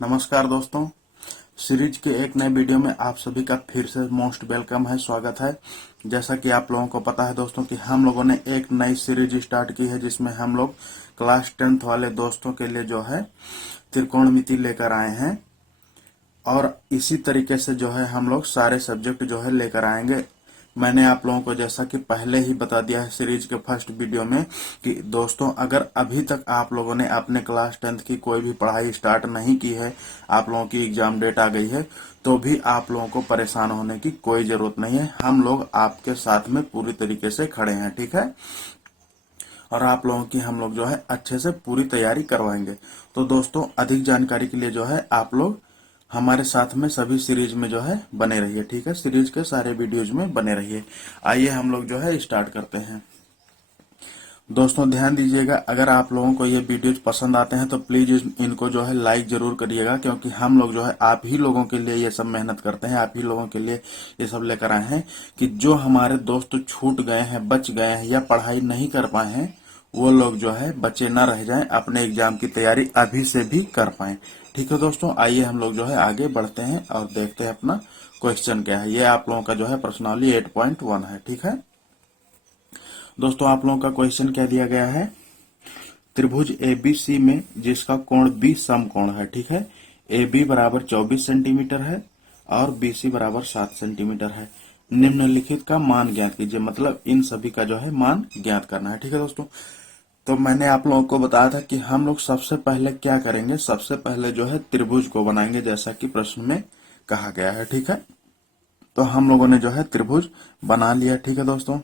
नमस्कार दोस्तों। सीरीज के एक नए वीडियो में आप सभी का फिर से मोस्ट वेलकम है, स्वागत है। जैसा कि आप लोगों को पता है दोस्तों कि हम लोगों ने एक नई सीरीज स्टार्ट की है जिसमें हम लोग क्लास 10th वाले दोस्तों के लिए जो है त्रिकोणमिति लेकर आए हैं और इसी तरीके से जो है हम लोग सारे सब्जेक्ट जो है लेकर आएंगे। मैंने आप लोगों को जैसा कि पहले ही बता दिया है सीरीज के फर्स्ट वीडियो में कि दोस्तों अगर अभी तक आप लोगों ने अपने क्लास 10th की कोई भी पढ़ाई स्टार्ट नहीं की है, आप लोगों की एग्जाम डेट आ गई है, तो भी आप लोगों को परेशान होने की कोई जरूरत नहीं है। हम लोग आपके साथ में पूरी तरीके से खड़े हैं, ठीक है। और आप लोगों की हम लोग जो है अच्छे से पूरी तैयारी करवाएंगे। तो दोस्तों अधिक जानकारी के लिए जो है आप लोग हमारे साथ में सभी सीरीज में जो है बने रहिए, ठीक है। सीरीज के सारे वीडियोज में बने रहिए। आइए हम लोग जो है स्टार्ट करते हैं। दोस्तों ध्यान दीजिएगा, अगर आप लोगों को ये वीडियोज पसंद आते हैं तो प्लीज इनको जो है लाइक जरूर करिएगा, क्योंकि हम लोग जो है आप ही लोगों के लिए ये सब मेहनत करते हैं, आप ही लोगों के लिए ये सब लेकर आए हैं कि जो हमारे दोस्त छूट गए हैं, बच गए हैं या पढ़ाई नहीं कर पाए हैं, वो लोग जो है बचे न रह जाएं, अपने एग्जाम की तैयारी अभी से भी कर पाए। ठीक है दोस्तों, आइए हम लोग जो है आगे बढ़ते हैं और देखते हैं अपना क्वेश्चन क्या है। ये आप लोगों का जो है प्रश्नावली 8.1 है, ठीक है दोस्तों। आप लोगों का क्वेश्चन क्या दिया गया है, त्रिभुज एबीसी में जिसका कोण बी समकोण है, ठीक है। ए बी बराबर 24 सेंटीमीटर है और बीसी बराबर 7 सेंटीमीटर है। निम्नलिखित का मान ज्ञात कीजिए, मतलब इन सभी का जो है मान ज्ञात करना है, ठीक है दोस्तों। तो मैंने आप लोगों को बताया था कि हम लोग सबसे पहले क्या करेंगे, सबसे पहले जो है त्रिभुज को बनाएंगे जैसा कि प्रश्न में कहा गया है, ठीक है। तो हम लोगों ने जो है त्रिभुज बना लिया, ठीक है दोस्तों।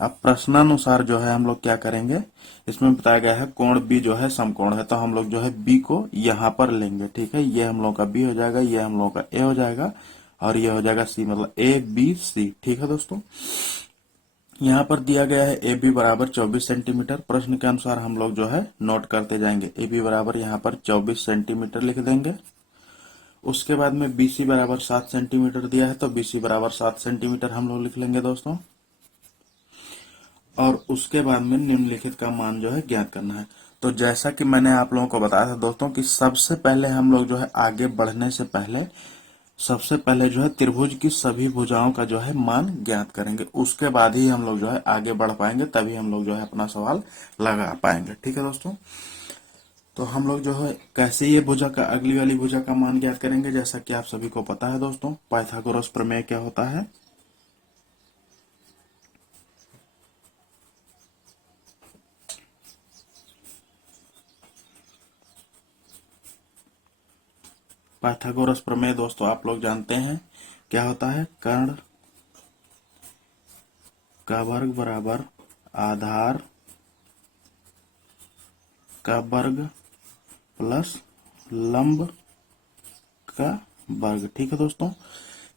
अब प्रश्नानुसार जो है हम लोग क्या करेंगे, इसमें बताया गया है कोण बी जो है समकोण है, तो हम लोग जो है बी को यहाँ पर लेंगे, ठीक है। ये हम लोग का बी हो जाएगा, ये हम लोग का ए हो जाएगा और ये हो जाएगा सी, मतलब ए बी सी, ठीक है दोस्तों। यहाँ पर दिया गया है ए बी बराबर 24 सेंटीमीटर। प्रश्न के अनुसार हम लोग जो है नोट करते जाएंगे। ए बी बराबर यहाँ पर 24 सेंटीमीटर लिख देंगे। उसके बाद में बी सी बराबर 7 सेंटीमीटर दिया है, तो बी सी बराबर 7 सेंटीमीटर हम लोग लिख लेंगे दोस्तों। और उसके बाद में निम्नलिखित का मान जो है ज्ञात करना है। तो जैसा कि मैंने आप लोगों को बताया था दोस्तों कि सबसे पहले हम लोग जो है आगे बढ़ने से पहले सबसे पहले जो है त्रिभुज की सभी भुजाओं का जो है मान ज्ञात करेंगे, उसके बाद ही हम लोग जो है आगे बढ़ पाएंगे, तभी हम लोग जो है अपना सवाल लगा पाएंगे, ठीक है दोस्तों। तो हम लोग जो है कैसे ये भुजा का अगली वाली भुजा का मान ज्ञात करेंगे, जैसा कि आप सभी को पता है दोस्तों, पाइथागोरस प्रमेय क्या होता है। पाइथागोरस प्रमेय दोस्तों आप लोग जानते हैं क्या होता है, कर्ण का वर्ग बराबर आधार का वर्ग प्लस लंब का वर्ग, ठीक है दोस्तों।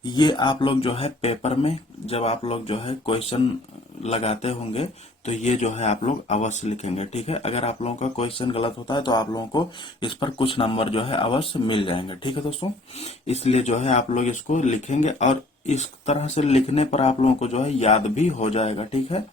ये आप लोग जो है पेपर में जब आप लोग जो है क्वेश्चन लगाते होंगे तो ये जो है आप लोग अवश्य लिखेंगे, ठीक है। अगर आप लोगों का क्वेश्चन गलत होता है तो आप लोगों को इस पर कुछ नंबर जो है अवश्य मिल जाएंगे, ठीक है दोस्तों। इसलिए जो है आप लोग इसको लिखेंगे और इस तरह से लिखने पर आप लोगों को जो है याद भी हो जाएगा, ठीक है।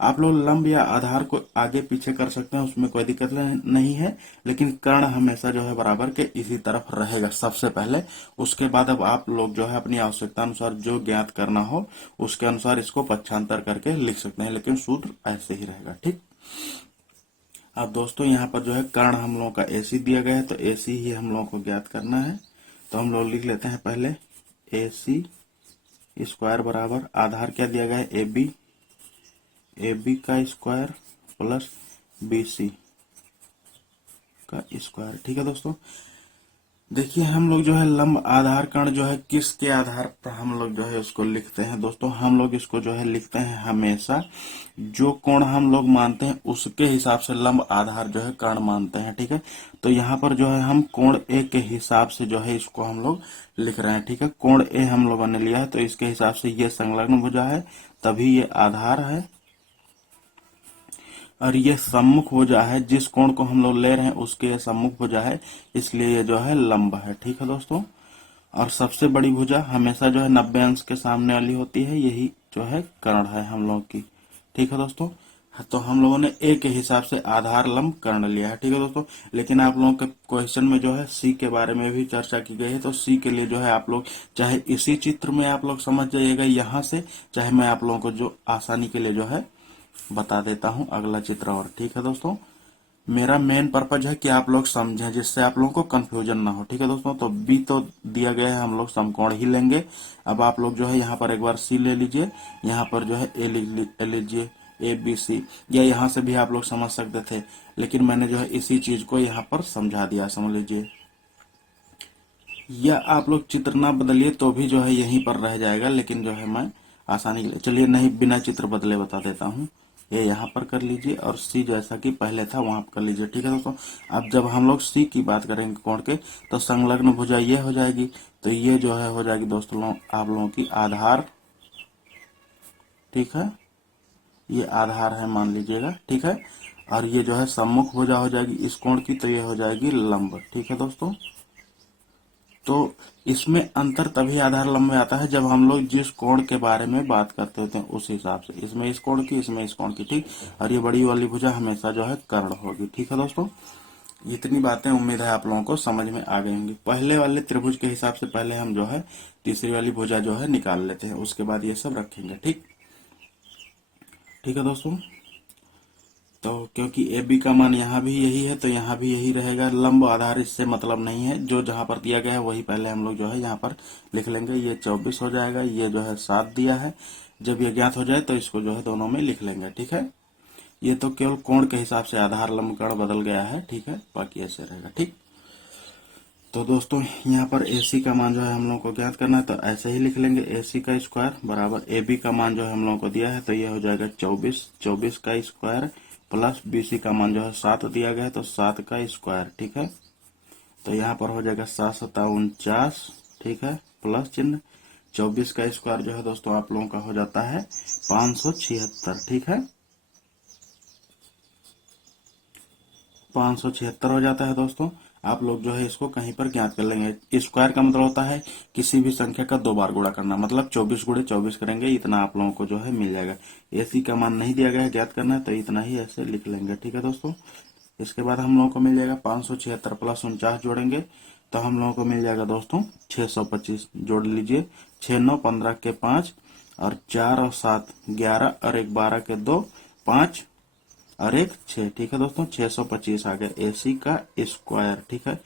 आप लोग लंब या आधार को आगे पीछे कर सकते हैं, उसमें कोई दिक्कत नहीं है, लेकिन कर्ण हमेशा जो है बराबर के इसी तरफ रहेगा सबसे पहले। उसके बाद अब आप लोग जो है अपनी आवश्यकता अनुसार जो ज्ञात करना हो उसके अनुसार इसको पक्षांतर करके लिख सकते हैं, लेकिन सूत्र ऐसे ही रहेगा, ठीक। अब दोस्तों यहाँ पर जो है कर्ण हम लोगों का एसी दिया गया है, तो एसी ही हम लोगों को ज्ञात करना है। तो हम लोग लिख लेते हैं पहले एसी स्क्वायर बराबर आधार क्या दिया गया है, ए बी का स्क्वायर प्लस बी सी का स्क्वायर, ठीक है दोस्तों। देखिए हम लोग जो है लंब आधार कर्ण जो है किसके आधार पर हम लोग जो है उसको लिखते हैं दोस्तों, हम लोग इसको जो है लिखते हैं हमेशा जो कोण हम लोग मानते हैं उसके हिसाब से लंब आधार जो है कर्ण मानते हैं, ठीक है। तो यहाँ पर जो है हम कोण ए के हिसाब से जो है इसको हम लोग लिख रहे हैं, ठीक है। कोण ए हम लोगों ने लिया है तो इसके हिसाब से ये संलग्न भुजा है, तभी ये आधार है, और ये सम्मुख भुजा है, जिस कोण को हम लोग ले रहे हैं उसके सम्मुख भुजा है, इसलिए ये जो है लंब है, ठीक है दोस्तों। और सबसे बड़ी भुजा हमेशा जो है 90 अंश के सामने वाली होती है, यही जो है कर्ण है हम लोग की, ठीक है दोस्तों। तो हम लोगों ने ए के हिसाब से आधार लंब कर्ण लिया है, ठीक है दोस्तों। लेकिन आप लोगों के क्वेश्चन में जो है सी के बारे में भी चर्चा की गई है, तो सी के लिए जो है आप लोग चाहे इसी चित्र में आप लोग समझ जाइएगा यहाँ से, चाहे मैं आप लोगों को जो आसानी के लिए जो है बता देता हूँ अगला चित्र और, ठीक है दोस्तों। मेरा मेन पर्पज है कि आप लोग समझें, जिससे आप लोगों को कंफ्यूजन ना हो, ठीक है दोस्तों। तो बी तो दिया गया है, हम लोग समकोण ही लेंगे। अब आप लोग जो है यहाँ पर एक बार सी ले लीजिए, यहाँ पर जो है ए लीजिए, ए बी सी, या यहाँ से भी आप लोग समझ सकते थे, लेकिन मैंने जो है इसी चीज को यहाँ पर समझा दिया, समझ लीजिए। या आप लोग चित्र ना बदलिए तो भी जो है यहीं पर रह जाएगा, लेकिन जो है मैं आसानी के लिए, चलिए नहीं बिना चित्र बदले बता देता हूँ। ये यहाँ पर कर लीजिए और सी जैसा कि पहले था वहां पर कर लीजिए, ठीक है दोस्तों। अब जब हम लोग सी की बात करेंगे कोण के, तो संलग्न भुजा ये हो जाएगी, तो ये जो है हो जाएगी दोस्तों आप लोगों की आधार, ठीक है, ये आधार है मान लीजिएगा, ठीक है। और ये जो है सम्मुख भुजा हो जाएगी इस कोण की, तो ये हो जाएगी लंब, ठीक है दोस्तों। तो इसमें अंतर तभी आधार लंब में आता है जब हम लोग जिस कोण के बारे में बात करते होते हैं उस हिसाब से, इसमें इस कोण की, इसमें इस कोण की, ठीक। और ये बड़ी वाली भुजा हमेशा जो है कर्ण होगी, ठीक है दोस्तों। इतनी बातें उम्मीद है आप लोगों को समझ में आ गई होंगी। पहले वाले त्रिभुज के हिसाब से पहले हम जो है तीसरी वाली भुजा जो है निकाल लेते हैं, उसके बाद ये सब रखेंगे, ठीक, ठीक है दोस्तों। तो क्योंकि ए बी का मान यहाँ भी यही है तो यहाँ भी यही रहेगा, लंब आधार इससे मतलब नहीं है, जो जहां पर दिया गया है वही पहले हम लोग जो है यहाँ पर लिख लेंगे। ये 24 हो जाएगा, ये जो है 7 दिया है, जब ये ज्ञात हो जाए तो इसको जो है दोनों में लिख लेंगे, ठीक है। ये तो केवल कोण के हिसाब से आधार लंब कर्ण बदल गया है, ठीक है, बाकी ऐसे रहेगा, ठीक। तो दोस्तों यहाँ पर AC का मान जो है हम लोगों को ज्ञात करना है, तो ऐसे ही लिख लेंगे, AC का स्क्वायर बराबर AB का मान जो है हम लोगों को दिया है, तो ये हो जाएगा 24 का स्क्वायर प्लस BC का मान जो है 7 दिया गया है, तो 7 का स्क्वायर, ठीक है। तो यहाँ पर हो जाएगा 7 7 49, ठीक है, प्लस चिन्ह 24 का स्क्वायर जो है दोस्तों आप लोगों का हो जाता है 576, ठीक है, 576 हो जाता है दोस्तों। आप लोग जो है इसको कहीं पर ज्ञात कर लेंगे। स्क्वायर का मतलब होता है किसी भी संख्या का 2 बार गुणा करना, मतलब 24 गुणे 24 करेंगे, इतना आप लोगों को जो है मिल जाएगा। AC का मान नहीं दिया गया है, ज्ञात करना है, तो इतना ही ऐसे लिख लेंगे, ठीक है दोस्तों। इसके बाद हम लोगों को मिल जाएगा 576 प्लस 49 जोड़ेंगे तो हम लोगों को मिल जाएगा दोस्तों 625, जोड़ लीजिए, 6 9 15 के 5 और 4 और 7 11 और 1 12 के 2 5 और 1 6, ठीक है दोस्तों, 625 आ गया AC का स्क्वायर, ठीक है।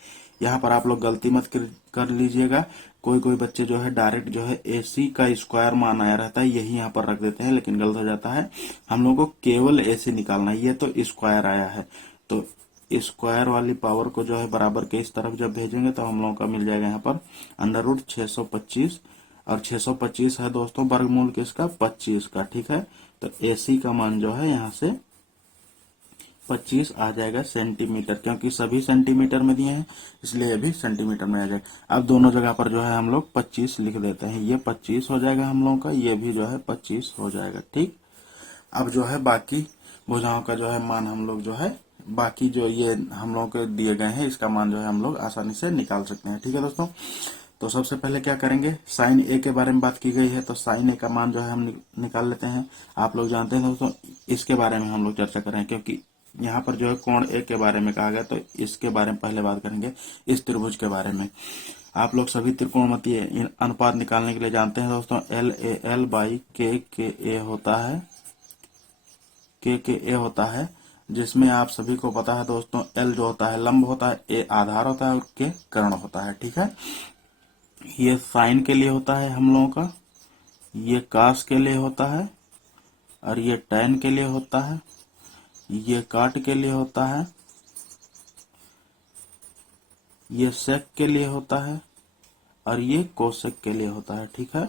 यहाँ पर आप लोग गलती मत कर लीजिएगा, कोई कोई बच्चे जो है डायरेक्ट जो है AC का स्क्वायर मान आया रहता है यही यहाँ पर रख देते हैं, लेकिन गलत हो जाता है। हम लोग को केवल AC निकालना है, ये तो स्क्वायर आया है, तो स्क्वायर वाली पावर को जो है बराबर के इस तरफ जब भेजेंगे तो हम लोगों का मिल जाएगा यहाँ पर अंडर रूट 625, और 625 है दोस्तों वर्गमूल किसका, 25 का, ठीक है। तो AC का मान जो है यहाँ से 25 आ जाएगा सेंटीमीटर, क्योंकि सभी सेंटीमीटर में दिए हैं इसलिए ये भी सेंटीमीटर में आ जाएगा। अब दोनों जगह पर जो है हम लोग 25 लिख देते हैं, ये 25 हो जाएगा हम लोगों का, ये भी जो है 25 हो जाएगा, ठीक। अब जो है बाकी भुजाओं का जो है मान हम लोग जो है बाकी जो ये हम लोग को दिए गए हैं इसका मान जो है हम लोग आसानी से निकाल सकते हैं, ठीक है दोस्तों। तो सबसे पहले क्या करेंगे, साइन ए के बारे में बात की गई है, तो साइन ए का मान जो है हम निकाल लेते हैं। आप लोग जानते हैं दोस्तों इसके बारे में हम लोग चर्चा कर रहे हैं, क्योंकि यहाँ पर जो है कोण ए के बारे में कहा गया, तो इसके बारे में पहले बात करेंगे, इस त्रिभुज के बारे में। आप लोग सभी त्रिकोणमितीय अनुपात निकालने के लिए जानते हैं दोस्तों, LAL बाई KKA होता है, KKA होता है, जिसमें आप सभी को पता है दोस्तों L जो होता है लंब होता है, A आधार होता है और K कर्ण होता है, ठीक है। ये साइन के लिए होता है हम लोगों का, ये कास के लिए होता है, और ये टैन के लिए होता है, ये काट के लिए होता है, ये सेक के लिए होता है, और ये कोसेक के लिए होता है, ठीक है।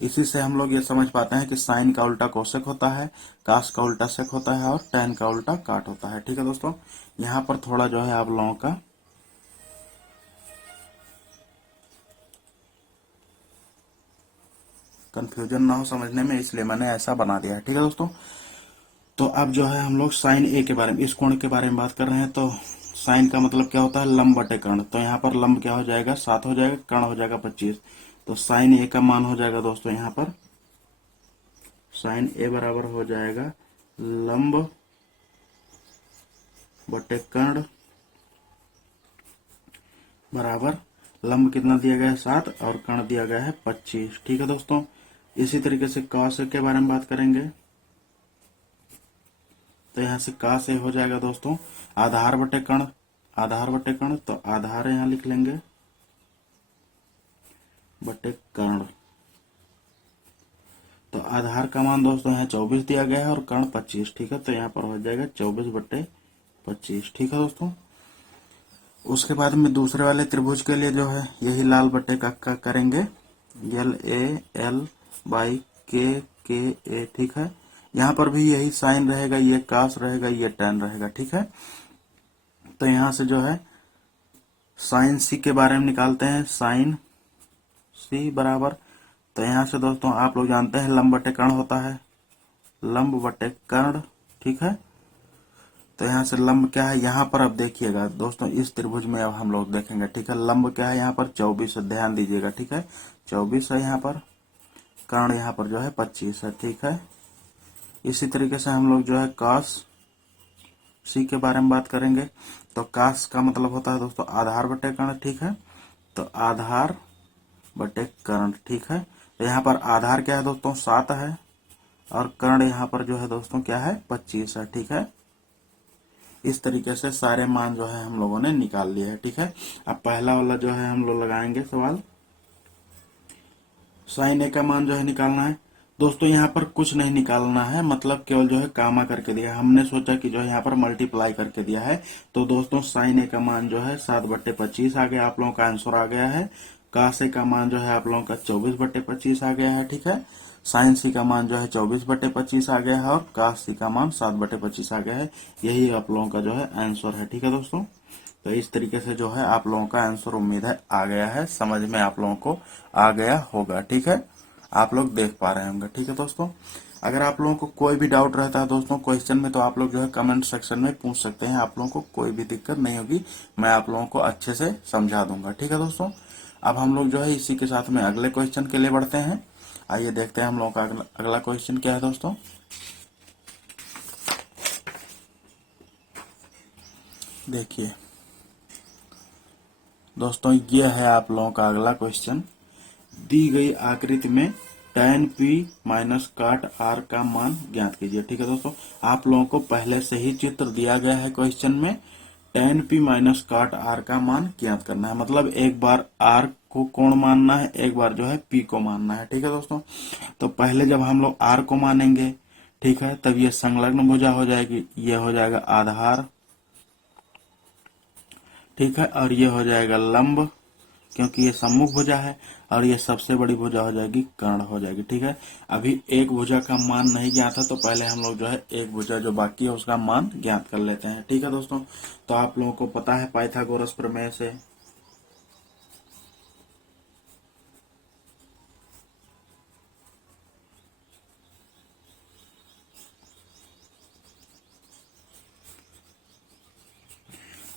इसी से हम लोग ये समझ पाते हैं कि साइन का उल्टा कोसेक होता है, कास का उल्टा सेक होता है और टैन का उल्टा काट होता है, ठीक है दोस्तों। यहाँ पर थोड़ा जो है आप लोगों का कंफ्यूजन ना हो समझने में, इसलिए मैंने ऐसा बना दिया है, ठीक है दोस्तों। तो अब जो है हम लोग साइन ए के बारे में, इस कोण के बारे में बात कर रहे हैं, तो साइन का मतलब क्या होता है, लंब बटे कर्ण। तो यहाँ पर लंब क्या हो जाएगा, 7 हो जाएगा, कर्ण हो जाएगा 25, तो साइन ए का मान हो जाएगा दोस्तों यहाँ पर साइन ए बराबर हो जाएगा लंब बटे कर्ण बराबर लंब कितना दिया गया है 7 और कर्ण दिया गया है 25। ठीक है दोस्तों, इसी तरीके से cos A के बारे में बात करेंगे। तो यहाँ से cos A हो जाएगा दोस्तों आधार बटे कर्ण, आधार बटे कर्ण, तो आधार यहाँ लिख लेंगे बटे कर्ण। तो आधार का मान दोस्तों यहाँ 24 दिया गया है और कर्ण 25। ठीक है, तो यहाँ पर हो जाएगा 24 बटे 25। ठीक है दोस्तों, उसके बाद में दूसरे वाले त्रिभुज के लिए जो है यही लाल बटे का करेंगे, एल ए एल बाई के ए। ठीक है, यहाँ पर भी यही साइन रहेगा, ये कास रहेगा, ये टैन रहेगा। ठीक है, तो यहाँ से जो है साइन सी के बारे में निकालते हैं, साइन सी बराबर, तो यहाँ से दोस्तों आप लोग जानते हैं लंब बटे कर्ण होता है, लंब बटे कर्ण। ठीक है, तो यहाँ से लंब क्या है, यहाँ पर अब देखिएगा दोस्तों इस त्रिभुज में अब हम लोग देखेंगे। ठीक है, लंब क्या है यहाँ पर 24 है, ध्यान दीजिएगा। ठीक है, 24 है यहाँ पर, कर्ण यहाँ पर जो है 25 है। ठीक है, इसी तरीके से हम लोग जो है cos सी के बारे में बात करेंगे। तो cos का मतलब होता है दोस्तों आधार बटे कर्ण। ठीक है, तो आधार बटे कर्ण। ठीक है, तो यहाँ पर आधार क्या है दोस्तों 7 है और कर्ण यहाँ पर जो है दोस्तों क्या है 25 है। ठीक है, इस तरीके से सारे मान जो है हम लोगों ने निकाल लिए है। ठीक है, अब पहला वाला जो है हम लोग लगाएंगे सवाल, साइन ए का मान जो है निकालना है। दोस्तों यहाँ पर कुछ नहीं निकालना है, मतलब केवल जो है कामा करके दिया है। हमने सोचा कि जो है यहाँ पर मल्टीप्लाई करके दिया है, तो दोस्तों साइन ए का मान जो है 7 बट्टे 25 आ गया, आप लोगों का आंसर आ गया है। कास ए का मान जो है आप लोगों का 24 बट्टे 25 आ गया है। ठीक है, साइन सी का मान जो है 24 बट्टे 25 आ गया है और कास सी का मान 7 बट्टे 25 आ गया है। यही आप लोगों का जो है आंसर है। ठीक है दोस्तों, तो इस तरीके से जो है आप लोगों का आंसर उम्मीद है आ गया है, समझ में आप लोगों को आ गया होगा। ठीक है, आप लोग देख पा रहे होंगे। ठीक है दोस्तों, अगर आप लोगों को कोई भी डाउट रहता है दोस्तों क्वेश्चन में, तो आप लोग जो है कमेंट सेक्शन में पूछ सकते हैं, आप लोगों को कोई भी दिक्कत नहीं होगी, मैं आप लोगों को अच्छे से समझा दूंगा। ठीक है दोस्तों, अब हम लोग जो है इसी के साथ में अगले क्वेश्चन के लिए बढ़ते हैं। आइए देखते हैं हम लोगों का अगला क्वेश्चन क्या है दोस्तों। देखिए दोस्तों, ये है आप लोगों का अगला क्वेश्चन। दी गई आकृति में tan p माइनस काट r का मान ज्ञात कीजिए। ठीक है दोस्तों, आप लोगों को पहले से ही चित्र दिया गया है क्वेश्चन में, tan p माइनस काट r का मान ज्ञात करना है। मतलब एक बार r को कोण मानना है, एक बार जो है p को मानना है। ठीक है दोस्तों, तो पहले जब हम लोग r को मानेंगे, ठीक है, तब ये संलग्न भुजा हो जाएगी, ये हो जाएगा आधार। ठीक है, और ये हो जाएगा लंब, क्योंकि ये सम्मुख भुजा है, और ये सबसे बड़ी भुजा हो जाएगी कर्ण हो जाएगी। ठीक है, अभी एक भुजा का मान नहीं ज्ञात है, तो पहले हम लोग जो है एक भुजा जो बाकी है उसका मान ज्ञात कर लेते हैं। ठीक है दोस्तों, तो आप लोगों को पता है पाइथागोरस प्रमेय से,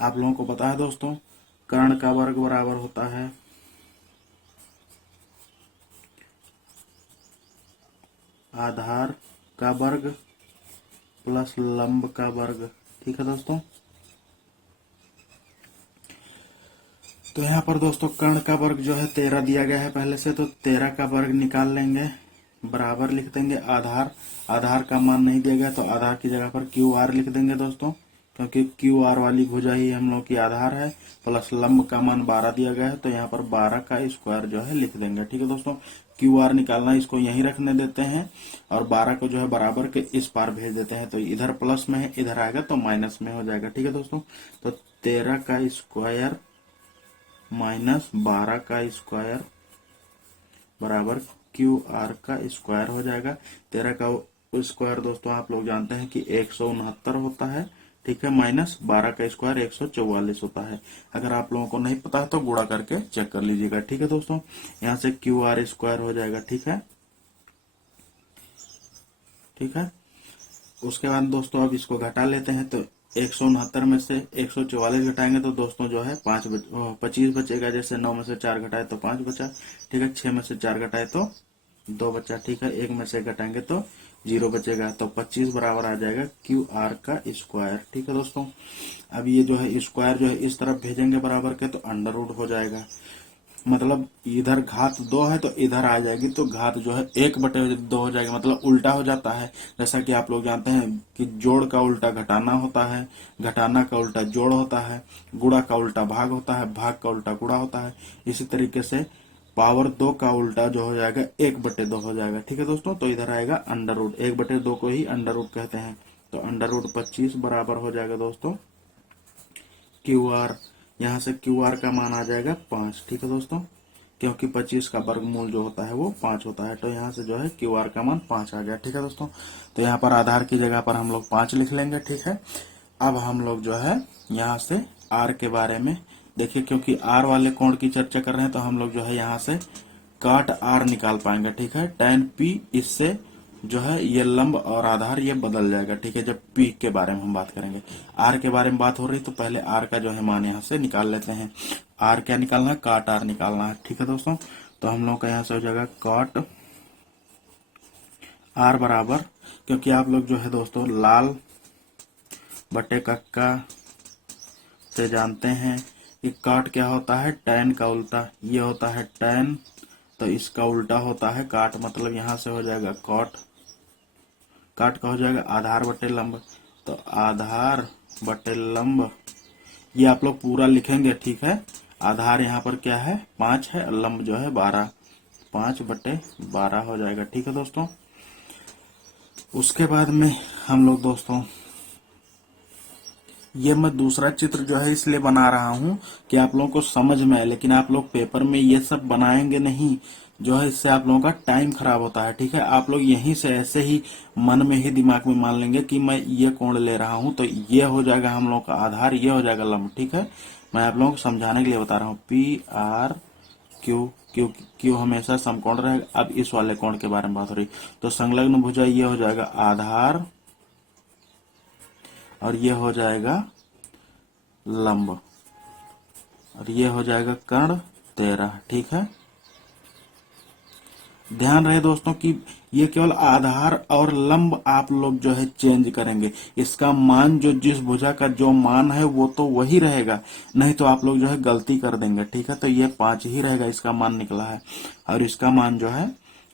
आप लोगों को पता है दोस्तों कर्ण का वर्ग बराबर होता है आधार का वर्ग प्लस लंब का वर्ग। ठीक है दोस्तों, तो यहाँ पर दोस्तों कर्ण का वर्ग जो है 13 दिया गया है पहले से, तो 13 का वर्ग निकाल लेंगे, बराबर लिख देंगे आधार, आधार का मान नहीं दिया गया तो आधार की जगह पर क्यू आर लिख देंगे दोस्तों, क्योंकि क्यू आर वाली भुजा ही हम लोग की आधार है, प्लस लंब का मान 12 दिया गया है, तो यहाँ पर 12 का स्क्वायर जो है लिख देंगे। ठीक है दोस्तों, क्यू आर निकालना, इसको यहीं रखने देते हैं और 12 को जो है बराबर के इस पार भेज देते हैं, तो इधर प्लस में है, इधर आएगा तो माइनस में हो जाएगा। ठीक है दोस्तों, तो 13 का स्क्वायर माइनस 12 का स्क्वायर बराबर क्यू आर का स्क्वायर हो जाएगा। 13 का स्क्वायर दोस्तों आप लोग जानते हैं कि 169 होता है। ठीक है, माइनस 12 का स्क्वायर 144 होता है। अगर आप लोगों को नहीं पता तो गुणा करके चेक कर लीजिएगा। ठीक है दोस्तों, यहाँ से क्यू आर स्क्वायर हो जाएगा। ठीक है, ठीक है, उसके बाद दोस्तों अब इसको घटा लेते हैं, तो 169 में से 144 घटाएंगे तो दोस्तों जो है 25 बचेगा, जैसे 9 में से 4 घटाए तो 5 बचा। ठीक है, 6 में से 4 घटाए तो 2 बचा, ठीक है। एक में से घटाएंगे तो 0 बचेगा, तो 25 बराबर आ जाएगा क्यू आर का स्क्वायर, ठीक है दोस्तों। अब ये जो है स्क्वायर जो है इस तरफ भेजेंगे बराबर के, तो अंडर रूट हो जाएगा, मतलब इधर घात 2 है तो इधर आ जाएगी, तो घात जो है 1/2 हो जाएगा, मतलब उल्टा हो जाता है। जैसा कि आप लोग जानते हैं कि जोड़ का उल्टा घटाना होता है, घटाना का उल्टा जोड़ होता है, गुणा का उल्टा भाग होता है, भाग का उल्टा गुणा होता है। इसी तरीके से पावर 2 का उल्टा जो हो जाएगा 1/2 हो जाएगा, ठीक है दोस्तों। तो इधर आएगा अंडर रूट, 1/2 को ही अंडर रूट कहते हैं। तो अंडर रूट 25 बराबर हो जाएगा दोस्तों क्यू आर, यहाँ से क्यू आर का मान आ जाएगा 5, ठीक है दोस्तों, क्योंकि 25 का वर्गमूल जो होता है वो 5 होता है। तो यहाँ से जो है क्यू आर का मान 5 आ गया, ठीक है दोस्तों। तो यहाँ पर आधार की जगह पर हम लोग 5 लिख लेंगे, ठीक है। अब हम लोग जो है यहाँ से आर के बारे में देखिए, क्योंकि आर वाले कोण की चर्चा कर रहे हैं, तो हम लोग जो है यहाँ से काट आर निकाल पाएंगे, ठीक है। tan p, इससे जो है ये लंब और आधार ये बदल जाएगा, ठीक है। जब p के बारे में हम बात करेंगे, r के बारे में बात हो रही तो पहले r का जो है मान यहाँ से निकाल लेते हैं। r क्या निकालना है, काट r निकालना है, ठीक है दोस्तों। तो हम लोग का यहाँ से हो जाएगा काट r बराबर, क्योंकि आप लोग जो है दोस्तों लाल बटे कक्का से जानते हैं कि काट क्या होता है, टैन का उल्टा, ये होता है टैन, तो इसका उल्टा होता है काट, मतलब यहाँ से हो जाएगा काट, काट का हो जाएगा आधार बटे लंब, तो आधार बटे लंब, ये आप लोग पूरा लिखेंगे, ठीक है। आधार यहाँ पर क्या है 5 है, और लंब जो है 12, 5/12 हो जाएगा, ठीक है दोस्तों। उसके बाद में हम लोग दोस्तों, ये मैं दूसरा चित्र जो है इसलिए बना रहा हूं कि आप लोगों को समझ में आए, लेकिन आप लोग पेपर में ये सब बनाएंगे नहीं, जो है इससे आप लोगों का टाइम खराब होता है, ठीक है। आप लोग यहीं से ऐसे ही मन में ही दिमाग में मान लेंगे कि मैं ये कोण ले रहा हूं, तो ये हो जाएगा हम लोग का आधार, ये हो जाएगा लंब, ठीक है। मैं आप लोगों को समझाने के लिए बता रहा हूँ। P R Q, Q Q हमेशा समकोण रहेगा। अब इस वाले कोण के बारे में बात हो रही, तो संलग्न भुजा ये हो जाएगा आधार, और ये हो जाएगा लंब, और ये हो जाएगा कर्ण 13, ठीक है। ध्यान रहे दोस्तों कि ये केवल आधार और लंब आप लोग जो है चेंज करेंगे, इसका मान जो जिस भुजा का जो मान है वो तो वही रहेगा, नहीं तो आप लोग जो है गलती कर देंगे, ठीक है। तो ये 5 ही रहेगा, इसका मान निकला है, और इसका मान जो है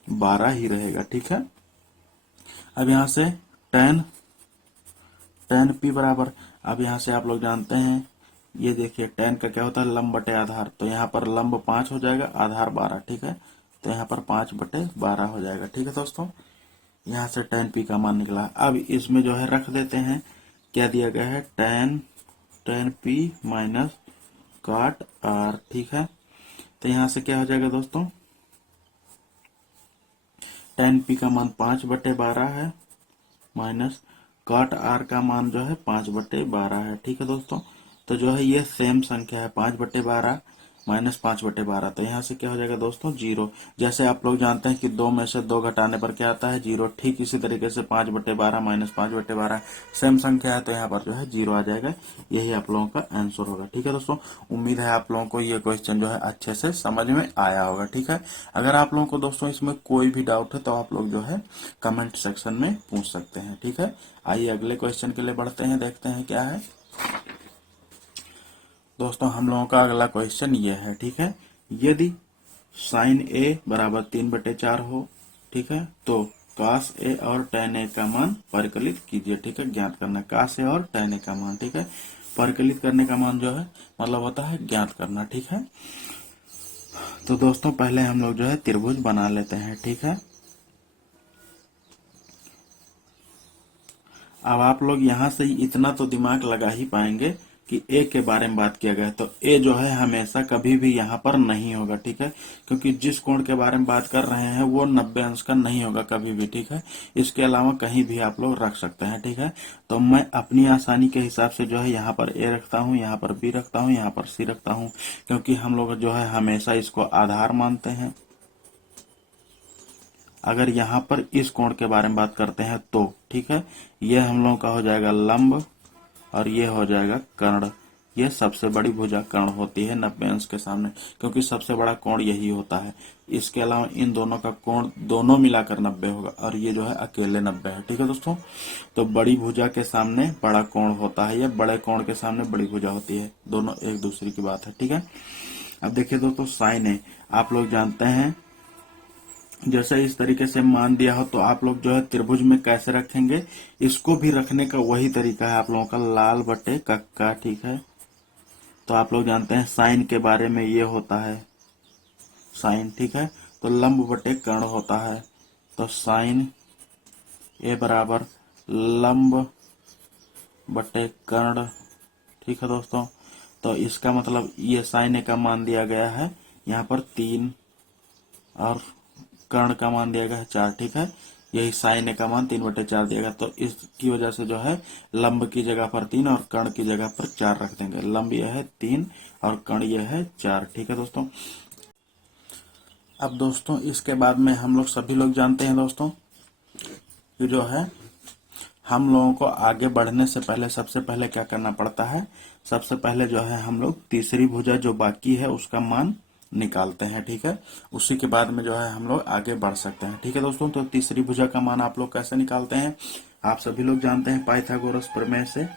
12 ही रहेगा, ठीक है। अब यहाँ से tan p बराबर, अब यहाँ से आप लोग जानते हैं, ये देखिए tan का क्या होता है, लंब बटे आधार, तो यहाँ पर लंब 5 हो जाएगा, आधार 12, ठीक है। तो यहाँ पर 5/12 हो जाएगा, ठीक है दोस्तों। यहाँ से tan p का मान निकला। अब इसमें जो है रख देते हैं, क्या दिया गया है, tan p माइनस काट r, ठीक है। तो यहाँ से क्या हो जाएगा दोस्तों, tan p का मान 5/12 है, माइनस काट r का मान जो है 5/12 है, ठीक है दोस्तों। तो जो है ये सेम संख्या है, 5/12 माइनस 5/12, तो यहाँ से क्या हो जाएगा दोस्तों 0। जैसे आप लोग जानते हैं कि 2 में से 2 घटाने पर क्या आता है 0, ठीक इसी तरीके से 5/12 माइनस 5/12 सेम संख्या है, तो यहाँ पर जो है 0 आ जाएगा। यही आप लोगों का आंसर होगा, ठीक है दोस्तों। उम्मीद है आप लोगों को ये क्वेश्चन जो है अच्छे से समझ में आया होगा, ठीक है। अगर आप लोगों को दोस्तों इसमें कोई भी डाउट है तो आप लोग जो है कमेंट सेक्शन में पूछ सकते हैं, ठीक है। आइए अगले क्वेश्चन के लिए बढ़ते हैं, देखते हैं क्या है दोस्तों। हम लोगों का अगला क्वेश्चन ये है, ठीक है। यदि sin a बराबर 3/4 हो, ठीक है, तो cos a और tan a का मान परिकलित कीजिए, ठीक है। ज्ञात करना cos a और tan a का मान, ठीक है। परिकलित करने का मान जो है मतलब होता है ज्ञात करना, ठीक है। तो दोस्तों पहले हम लोग जो है त्रिभुज बना लेते हैं, ठीक है। अब आप लोग यहाँ से इतना तो दिमाग लगा ही पाएंगे कि ए के बारे में बात किया गया है, तो ए जो है हमेशा कभी भी यहाँ पर नहीं होगा, ठीक है। क्योंकि जिस कोण के बारे में बात कर रहे हैं वो 90 अंश का नहीं होगा कभी भी, ठीक है। इसके अलावा कहीं भी आप लोग रख सकते हैं, ठीक है। तो मैं अपनी आसानी के हिसाब से जो है यहाँ पर ए रखता हूँ, यहाँ पर बी रखता हूँ, यहाँ पर सी रखता हूँ, क्योंकि हम लोग जो है हमेशा इसको आधार मानते हैं। अगर यहाँ पर इस कोण के बारे में बात करते हैं तो, ठीक है, ये हम लोगों का हो जाएगा लंब, और ये हो जाएगा कर्ण, ये सबसे बड़ी भुजा कर्ण होती है 90 अंश के सामने, क्योंकि सबसे बड़ा कोण यही होता है। इसके अलावा इन दोनों का कोण दोनों मिलाकर 90 होगा और ये जो है अकेले 90 है। ठीक है दोस्तों, तो बड़ी भुजा के सामने बड़ा कोण होता है, या बड़े कोण के सामने बड़ी भुजा होती है, दोनों एक दूसरे की बात है। ठीक है, अब देखिए दोस्तों साइन है, आप लोग जानते हैं जैसे इस तरीके से मान दिया हो तो आप लोग जो है त्रिभुज में कैसे रखेंगे, इसको भी रखने का वही तरीका है आप लोगों का, लाल बटे कक्का। ठीक है, तो आप लोग जानते हैं साइन के बारे में, ये होता है साइन। ठीक है, तो लंब बटे कर्ण होता है, तो साइन ए बराबर लंब बटे कर्ण। ठीक है दोस्तों, तो इसका मतलब ये साइन ए का मान दिया गया है यहाँ पर 3 और कर्ण का मान दिया गया है 4। ठीक है, यही साइन ए का मान 3/4 दिया गया, तो इसकी वजह से जो है लंब की जगह पर 3 और कर्ण की जगह पर 4 रख देंगे। लंब यह है 3 और कर्ण यह है 4। ठीक है दोस्तों, अब दोस्तों इसके बाद में हम लोग सभी लोग जानते हैं दोस्तों कि जो है हम लोगों को आगे बढ़ने से पहले सबसे पहले क्या करना पड़ता है, सबसे पहले जो है हम लोग तीसरी भुजा जो बाकी है उसका मान निकालते हैं। ठीक है, उसी के बाद में जो है हम लोग आगे बढ़ सकते हैं। ठीक है दोस्तों, तो तीसरी भुजा का मान आप लोग कैसे निकालते हैं, आप सभी लोग जानते हैं पाइथागोरस प्रमेय से।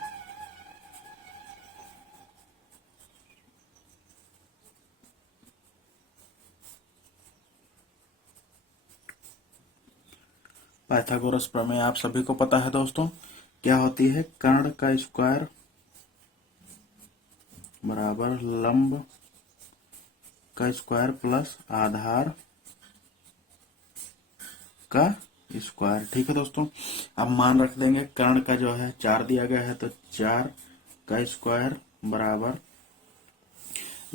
पाइथागोरस प्रमेय आप सभी को पता है दोस्तों, क्या होती है, कर्ण का स्क्वायर बराबर लंब का स्क्वायर प्लस आधार का स्क्वायर। ठीक है दोस्तों, अब मान रख देंगे, कर्ण का जो है 4 दिया गया है तो 4 का स्क्वायर बराबर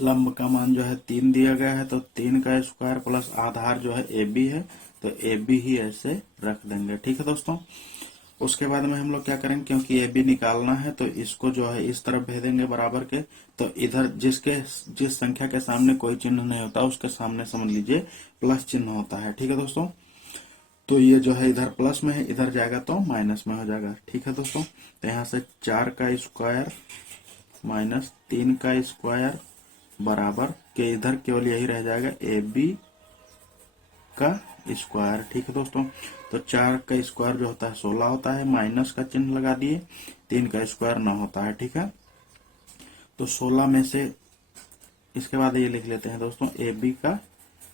लंब का मान जो है 3 दिया गया है तो 3 का स्क्वायर प्लस आधार जो है ए बी है तो ए बी ही ऐसे रख देंगे। ठीक है दोस्तों, उसके बाद में हम लोग क्या करेंगे, क्योंकि ए बी निकालना है तो इसको जो है इस तरफ भेजेंगे बराबर के, तो इधर जिस संख्या के सामने कोई चिन्ह नहीं होता उसके सामने समझ लीजिए प्लस चिन्ह होता है। ठीक है दोस्तों, तो ये जो है इधर प्लस में है, इधर जाएगा तो माइनस में हो जाएगा। ठीक है दोस्तों, तो यहाँ से 4 का स्क्वायर माइनस 3 का स्क्वायर बराबर के इधर केवल यही रह जाएगा ए बी का स्क्वायर। ठीक है दोस्तों, तो 4 का स्क्वायर जो होता है 16 होता है, माइनस का चिन्ह लगा दिए, 3 का स्क्वायर 9 होता है। ठीक है, तो 16 में से इसके बाद ये लिख लेते हैं दोस्तों ए बी का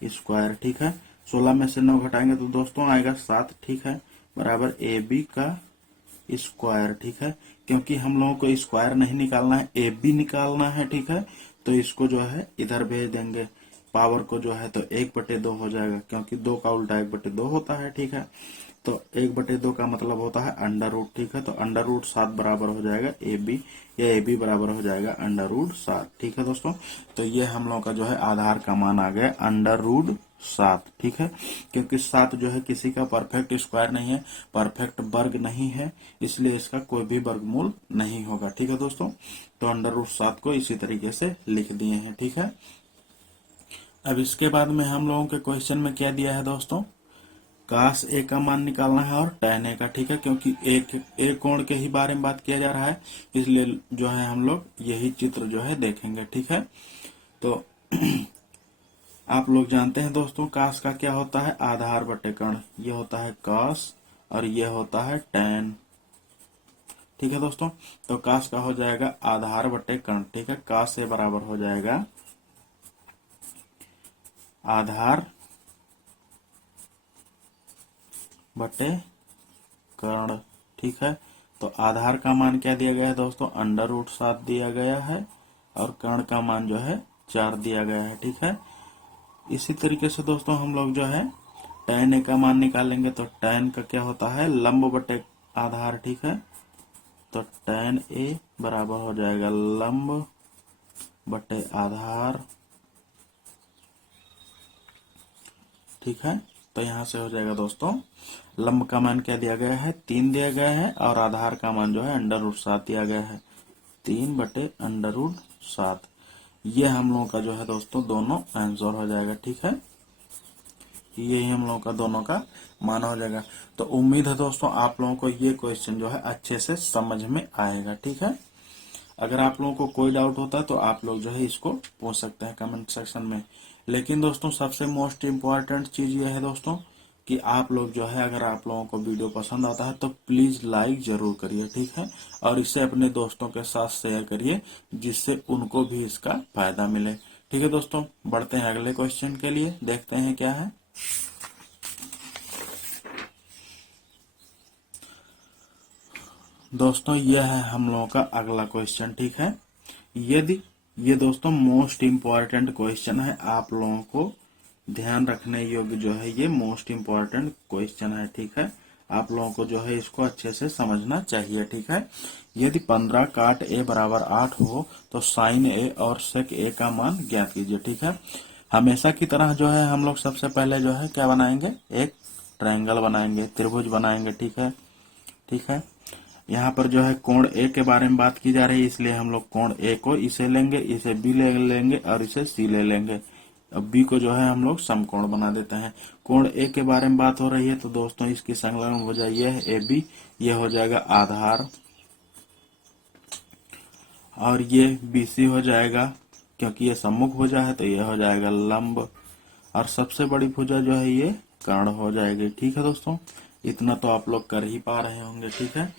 स्क्वायर। ठीक है, 16 में से 9 घटाएंगे तो दोस्तों आएगा 7। ठीक है, बराबर ए बी का स्क्वायर। ठीक है, क्योंकि हम लोगों को स्क्वायर नहीं निकालना है, ए बी निकालना है। ठीक है, तो इसको जो है इधर भेज देंगे, पावर को जो है तो 1/2 हो जाएगा, क्योंकि 2 का उल्टा 1/2 होता है। ठीक है, तो 1/2 का मतलब होता है अंडर रूट। ठीक है, तो अंडर रूट 7 बराबर हो जाएगा ए बी, या ए बी बराबर हो जाएगा अंडर रूट 7। ठीक है दोस्तों, तो ये हम लोग का जो है आधार का मान आ गया अंडर रूट 7। ठीक है, क्योंकि 7 जो है किसी का परफेक्ट स्क्वायर नहीं है, परफेक्ट वर्ग नहीं है, इसलिए इसका कोई भी वर्गमूल नहीं होगा। ठीक है दोस्तों, तो अंडर रूट 7 को इसी तरीके से लिख दिए हैं। ठीक है, अब इसके बाद में हम लोगों के क्वेश्चन में क्या दिया है दोस्तों, काश ए का मान निकालना है और टैन ए का। ठीक है, क्योंकि एक कोण के ही बारे में बात किया जा रहा है, इसलिए जो है हम लोग यही चित्र जो है देखेंगे। ठीक है, तो आप लोग जानते हैं दोस्तों काश का क्या होता है, आधार बटे कर्ण, ये होता है काश और ये होता है टैन। ठीक है दोस्तों, तो काश का हो जाएगा आधार बटे कर्ण। ठीक है, काश से बराबर हो जाएगा आधार बटे कर्ण। ठीक है, तो आधार का मान क्या दिया गया है दोस्तों, अंडर रूट 7 दिया गया है और कर्ण का मान जो है 4 दिया गया है। ठीक है, इसी तरीके से दोस्तों हम लोग जो है टैन ए का मान निकालेंगे, तो टैन का क्या होता है लंब बटे आधार। ठीक है, तो टैन ए बराबर हो जाएगा लंब बटे आधार। ठीक है, तो यहां से हो जाएगा दोस्तों लंब का मान क्या दिया गया है 3 दिया गया है और आधार का मान जो है अंडर रूट 7 दिया गया है, 3 बटे अंडर रूट 7। ये हम लोगों का जो है दोस्तों दोनों आंसर हो जाएगा। ठीक है, यही हम लोगों का दोनों का मान हो जाएगा। तो उम्मीद है दोस्तों आप लोगों को ये क्वेश्चन जो है अच्छे से समझ में आएगा। ठीक है, अगर आप लोगों को कोई डाउट होता है तो आप लोग जो है इसको पूछ सकते हैं कमेंट सेक्शन में। लेकिन दोस्तों सबसे मोस्ट इम्पोर्टेंट चीज ये है दोस्तों कि आप लोग जो है, अगर आप लोगों को वीडियो पसंद आता है तो प्लीज लाइक जरूर करिए, ठीक है, और इसे अपने दोस्तों के साथ शेयर करिए जिससे उनको भी इसका फायदा मिले। ठीक है दोस्तों, बढ़ते हैं अगले क्वेश्चन के लिए, देखते हैं क्या है। दोस्तों यह है हम लोगों का अगला क्वेश्चन, ठीक है। यदि ये दोस्तों मोस्ट इम्पोर्टेंट क्वेश्चन है, आप लोगों को ध्यान रखने योग्य जो है ये मोस्ट इम्पोर्टेंट क्वेश्चन है, ठीक है। आप लोगों को जो है इसको अच्छे से समझना चाहिए, ठीक है। यदि 15 काट ए बराबर 8 हो तो साइन ए और सेक ए का मान ज्ञात कीजिए, ठीक है। हमेशा की तरह जो है हम लोग सबसे पहले जो है क्या बनाएंगे, एक ट्रायंगल बनाएंगे, त्रिभुज बनाएंगे, ठीक है, ठीक है। यहाँ पर जो है कोण ए के बारे में बात की जा रही है, इसलिए हम लोग कोण ए को इसे लेंगे, इसे बी ले लेंगे और इसे सी ले लेंगे। अब बी को जो है हम लोग समकोण बना देते हैं। कोण ए के बारे में बात हो रही है तो दोस्तों इसकी संलग्न भुजा ये है ए बी, ये हो जाएगा आधार, और ये बी सी हो जाएगा, क्योंकि ये सम्मुख भुजा है तो ये हो जाएगा लंब, और सबसे बड़ी भुजा जो है ये कर्ण हो जाएगी, ठीक है दोस्तों। इतना तो आप लोग कर ही पा रहे होंगे, ठीक है।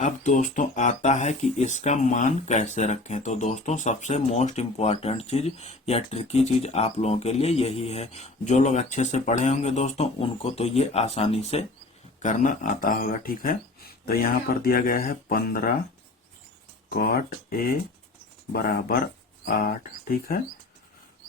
अब दोस्तों आता है कि इसका मान कैसे रखें। तो दोस्तों सबसे मोस्ट इम्पोर्टेंट चीज या ट्रिकी चीज आप लोगों के लिए यही है। जो लोग अच्छे से पढ़े होंगे दोस्तों उनको तो ये आसानी से करना आता होगा, ठीक है। तो यहाँ पर दिया गया है 15 कॉट ए बराबर 8, ठीक है।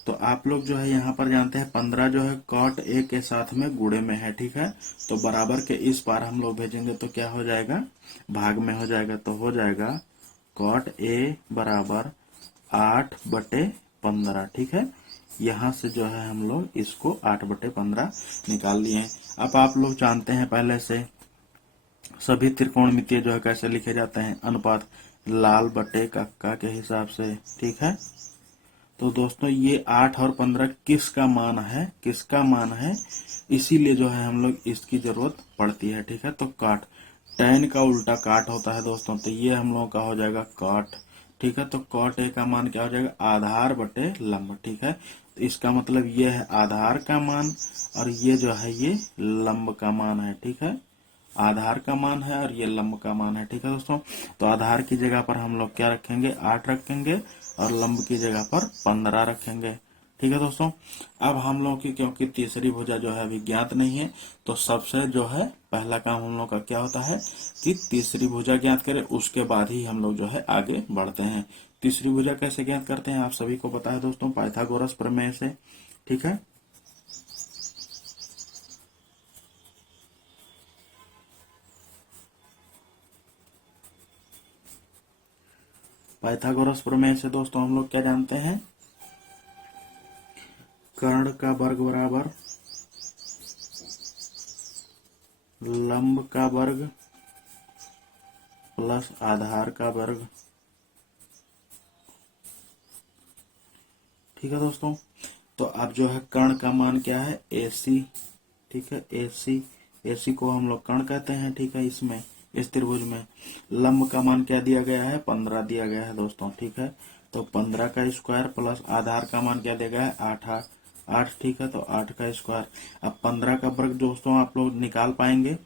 तो आप लोग जो है यहाँ पर जानते हैं 15 जो है कॉट ए के साथ में गुणे में है, ठीक है। तो बराबर के इस पार हम लोग भेजेंगे तो क्या हो जाएगा, भाग में हो जाएगा, तो हो जाएगा कॉट ए बराबर 8/15, ठीक है। यहाँ से जो है हम लोग इसको 8/15 निकाल लिए हैं। अब आप लोग जानते हैं पहले से सभी त्रिकोणमितीय जो है कैसे लिखे जाते हैं, अनुपात लाल बटे कक्का के हिसाब से, ठीक है। तो दोस्तों ये 8 और 15 किसका मान है, किसका मान है, इसीलिए जो है हम लोग इसकी जरूरत पड़ती है, ठीक है। तो काट, tan का उल्टा काट होता है दोस्तों, तो ये हम लोगों का हो जाएगा काट, ठीक है। तो कॉट ए का मान क्या हो जाएगा, आधार बटे लंब, ठीक है। तो इसका मतलब ये है आधार का मान और ये जो है ये लंब का मान है, ठीक है। आधार का मान है और ये लंब का मान है, ठीक है दोस्तों। तो आधार की जगह पर हम लोग क्या रखेंगे, 8 रखेंगे, और लंब की जगह पर 15 रखेंगे, ठीक है दोस्तों। अब हम लोग की क्योंकि तीसरी भुजा जो है अभी ज्ञात नहीं है, तो सबसे जो है पहला काम हम लोग का क्या होता है कि तीसरी भुजा ज्ञात करें, उसके बाद ही हम लोग जो है आगे बढ़ते हैं। तीसरी भुजा कैसे ज्ञात करते हैं आप सभी को पता है दोस्तों, पाइथागोरस प्रमेय से, ठीक है। पाइथागोरस प्रमेय से दोस्तों हम लोग क्या जानते हैं, कर्ण का वर्ग बराबर लंब का वर्ग प्लस आधार का वर्ग, ठीक है दोस्तों। तो अब जो है कर्ण का मान क्या है, AC, ठीक है, AC को हम लोग कर्ण कहते हैं, ठीक है। इसमें इस त्रिभुज में लंब का मान क्या दिया गया है, 15 दिया गया है दोस्तों, ठीक है। तो 15 का स्क्वायर प्लस आधार का मान क्या दिया गया है, 8, ठीक है। तो 8 का स्क्वायर, अब 15 का वर्ग दोस्तों आप लोग निकाल पाएंगे,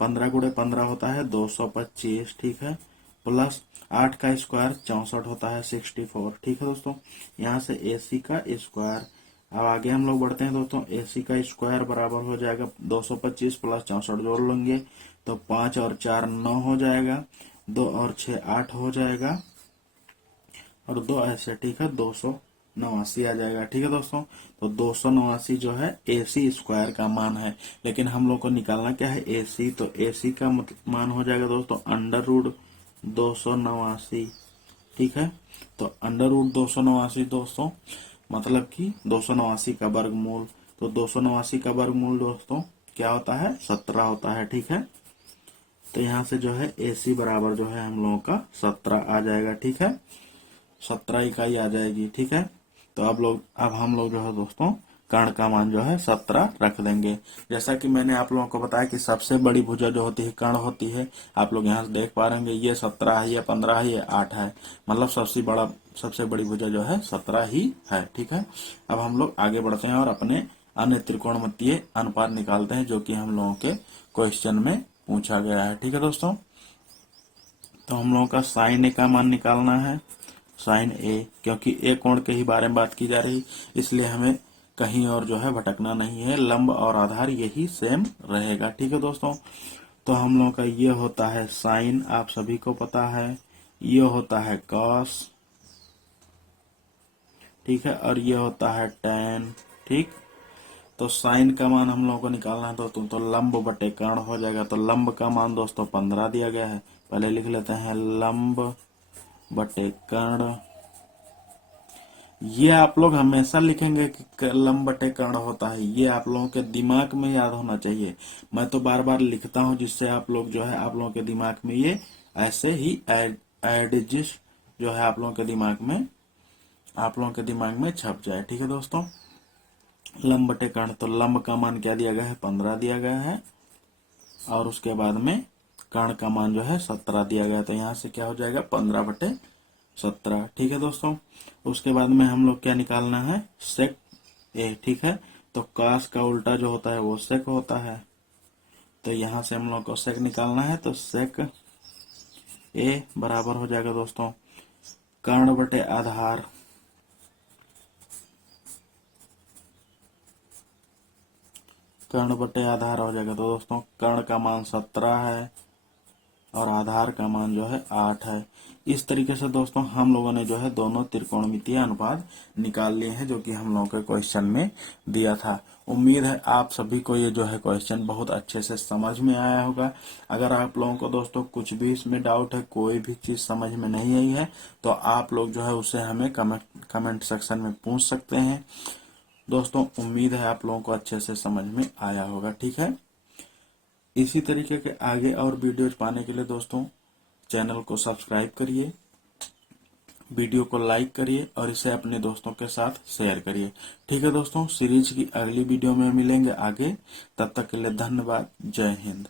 15 गुणे 15 होता है 225, ठीक है, प्लस 8 का स्क्वायर 64 होता है 64, ठीक है दोस्तों। यहाँ से AC का स्क्वायर, अब आगे हम लोग बढ़ते हैं दोस्तों। AC का स्क्वायर बराबर हो जाएगा 225 प्लस 64 जोड़ लेंगे तो 5 और 4 9 हो जाएगा, 2 और 6 8 हो जाएगा, और 2 ऐसे, ठीक है, 289 आ जाएगा, ठीक है दोस्तों। तो 289 जो है AC स्क्वायर का मान है, लेकिन हम लोग को निकालना क्या है, AC। तो AC का मान हो जाएगा दोस्तों √289, ठीक है। तो √289 दोस्तों मतलब कि 289 का वर्गमूल, तो 289 का वर्गमूल दोस्तों क्या होता है, 17 होता है, ठीक है। तो यहाँ से जो है AC बराबर जो है हम लोगों का 17 आ जाएगा, ठीक है, 17 इकाई आ जाएगी, ठीक है। तो अब हम लोग जो है दोस्तों कर्ण का मान जो है 17 रख देंगे। जैसा कि मैंने आप लोगों को बताया कि सबसे बड़ी भुजा जो होती है कर्ण होती है। आप लोग यहाँ से देख पा रहे होंगे, ये 17 है, ये 15 है, ये 8 है, मतलब सबसे बड़ी भुजा जो है 17 ही है। ठीक है, अब हम लोग आगे बढ़ते हैं और अपने अन्य त्रिकोणमितीय अनुपात निकालते हैं जो कि हम लोगों के क्वेश्चन में पूछा गया है। ठीक है दोस्तों, तो हम लोगों का साइन ए का मान निकालना है। साइन ए, क्योंकि ए कोण के ही बारे में बात की जा रही, इसलिए हमें कहीं और जो है भटकना नहीं है, लंब और आधार यही सेम रहेगा। ठीक है दोस्तों, तो हम लोगों का ये होता है साइन, आप सभी को पता है, ये होता है कॉस, ठीक है, और ये होता है टेन। ठीक, तो साइन का मान हम लोगों को निकालना है दोस्तों, तो लंब बटे कर्ण हो जाएगा। तो लंब का मान दोस्तों 15 दिया गया है, पहले लिख लेते हैं लंब बटे कर्ण। ये आप लोग हमेशा लिखेंगे कि लंब बटे कर्ण होता है, ये आप लोगों के दिमाग में याद होना चाहिए। मैं तो बार बार लिखता हूं जिससे आप लोग जो है आप लोगों के दिमाग में ये ऐसे ही एडजस्ट जो है आप लोगों के दिमाग में छप जाए। ठीक है दोस्तों, लंब बटे कर्ण, तो लंब का मान क्या दिया गया है, 15 दिया गया है, और उसके बाद में कर्ण का मान जो है 17 दिया गया है। तो यहाँ से क्या हो जाएगा, 15 बटे 17। ठीक है दोस्तों, उसके बाद में हम लोग क्या निकालना है, सेक ए। ठीक है, तो कास का उल्टा जो होता है वो सेक होता है, तो यहाँ से हम लोग को सेक निकालना है, तो सेक ए बराबर हो जाएगा दोस्तों कर्ण बटे आधार। कर्ण बटे आधार हो जाएगा, तो दोस्तों कर्ण का मान 17 है और आधार का मान जो है 8 है। इस तरीके से दोस्तों हम लोगों ने जो है दोनों त्रिकोणमितीय अनुपात निकाल लिए हैं जो कि हम लोगों के क्वेश्चन में दिया था। उम्मीद है आप सभी को ये जो है क्वेश्चन बहुत अच्छे से समझ में आया होगा। अगर आप लोगों को दोस्तों कुछ भी इसमें डाउट है, कोई भी चीज समझ में नहीं आई है, तो आप लोग जो है उसे हमें कमेंट सेक्शन में पूछ सकते हैं। दोस्तों उम्मीद है आप लोगों को अच्छे से समझ में आया होगा। ठीक है, इसी तरीके के आगे और वीडियोज पाने के लिए दोस्तों चैनल को सब्सक्राइब करिए, वीडियो को लाइक करिए और इसे अपने दोस्तों के साथ शेयर करिए। ठीक है दोस्तों, सीरीज की अगली वीडियो में मिलेंगे आगे, तब तक के लिए धन्यवाद। जय हिंद।